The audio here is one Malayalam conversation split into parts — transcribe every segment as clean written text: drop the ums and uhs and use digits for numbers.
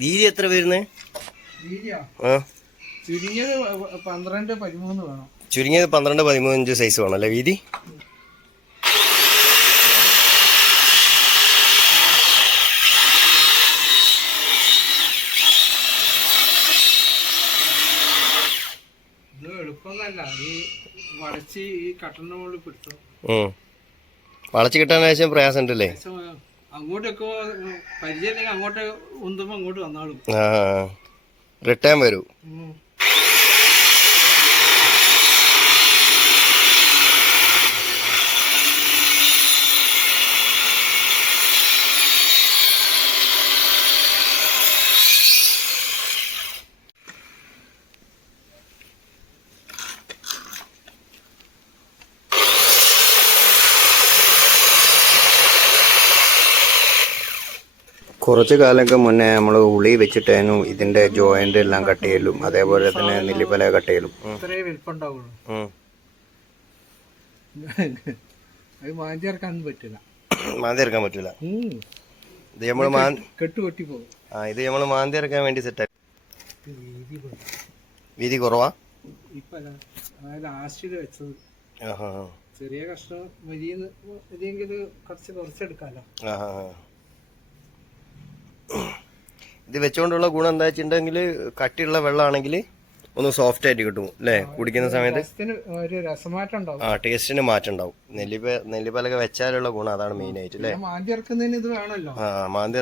വീതി എത്ര വരുന്നത്? ചുരുങ്ങിയത് 12-13 വേണം. ചുരുങ്ങിയത് 12-13 സൈസ് വേണം അല്ലേ വീതി? ഇത് എളുപ്പമല്ല. ഈ വളച്ച് ഈ കട്ടറിന്റെ മുകളിൽ പിടിച്ചു വളച്ച് കിട്ടാൻ ശേഷം പ്രയാസം ഉണ്ടല്ലേ? അങ്ങോട്ടൊക്കെ പരിചയമില്ലെങ്കിൽ അങ്ങോട്ട് ഉന്തുമ്പോ അങ്ങോട്ട് വന്നാളും. റിട്ടേൺ വരൂ. കുറച്ച് കാലമൊക്കെ മുന്നേ നമ്മൾ ഉളി വെച്ചിട്ടായിരുന്നു ഇതിന്റെ ജോയിന്റ് എല്ലാം കട്ട് ചെയ്യലും അതേപോലെ തന്നെ നെല്ലിപ്പല കട്ട് ചെയ്യലും. മാന്തി ഇറക്കാൻ പറ്റില്ല. ഇത് നമ്മൾ കെട്ടുപൊട്ടി പോകും. ഇത് നമ്മൾ മാന്തി ഇറക്കാൻ വേണ്ടി സെറ്റ്. വീതി കുറവാ ഇപ്പൊ ലാസ്റ്റില് വെച്ചത്. ചെറിയ കഷ്ണം വലിയെങ്കിൽ കുറച്ചെടുക്കാലോ. ഇത് വെച്ചോണ്ടുള്ള ഗുണം എന്താ വെച്ചിട്ടുണ്ടെങ്കിൽ കട്ടിയുള്ള വെള്ളമാണെങ്കിൽ ഒന്ന് സോഫ്റ്റ് ആയിട്ട് കിട്ടും അല്ലേ? കുടിക്കുന്ന സമയത്ത് ടേസ്റ്റിന് മാറ്റം ഉണ്ടാവും. നെല്ലിപ്പലക വെച്ചാലുള്ള ഗുണം അതാണ് മെയിൻ ആയിട്ട് അല്ലേ? മാന്തി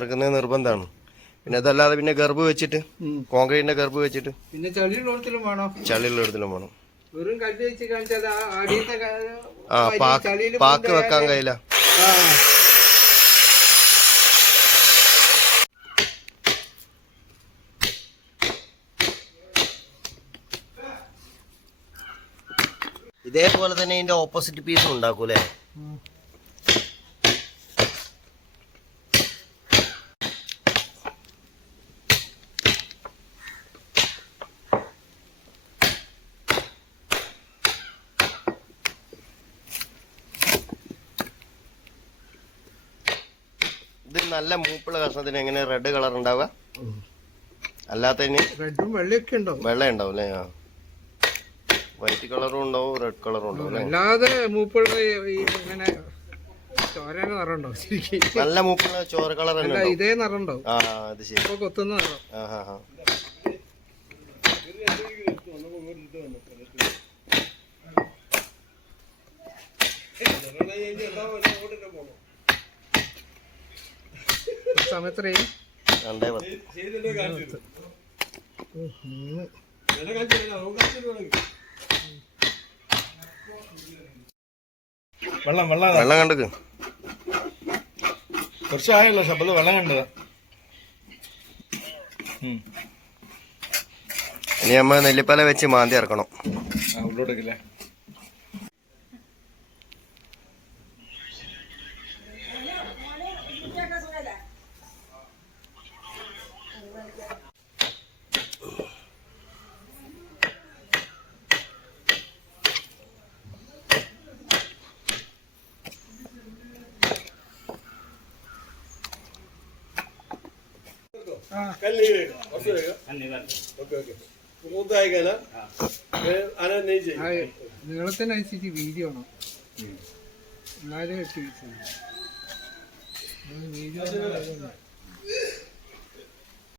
ഇറക്കുന്നത് നിർബന്ധമാണ്. പിന്നെ അതല്ലാതെ പിന്നെ ഗർഭ് വെച്ചിട്ട് കോൺക്രീറ്റിന്റെ ഗർഭ് വെച്ചിട്ട് പിന്നെ ചളിയുള്ളിടത്തിലും വേണം. പാക്ക് വെക്കാൻ കഴിയില്ല. ഇതേപോലെ തന്നെ ഇതിന്റെ ഓപ്പോസിറ്റ് പീസും ഉണ്ടാക്കൂലേ? ഇത് നല്ല മൂപ്പുള്ള കഷ്ണത്തിന് എങ്ങനെ റെഡ് കളർ ഉണ്ടാവുക? അല്ലാത്തതിന് വെള്ള ഉണ്ടാവും അല്ലേ? വൈറ്റ് കളറും ഉണ്ടാവും റെഡ് കളറും ഉണ്ടാവും. അല്ലാതെ മൂപ്പുള്ള ഇങ്ങനെ ചോരേനെ നിറം ഉണ്ടാവും. നല്ല മൂപ്പുള്ള ചോര കളർ ഇതേ നിറം ഉണ്ടാവും. അത് ശരി. കൊത്തുന്ന നിറം. സമയത്ത് വെള്ളം കണ്ടു കുറച്ചായല്ലോ ശബ്ദം വെള്ളം കണ്ടതാ. ഇനി നമ്മ നെല്ലിപ്പല വെച്ച് മാന്തി ഇറക്കണം. ഉള്ളോട്ടേക്കല്ലേ? നീളത്തിനനുസരിച്ച് വീതി വേണം. എന്നാലും വീഡിയോ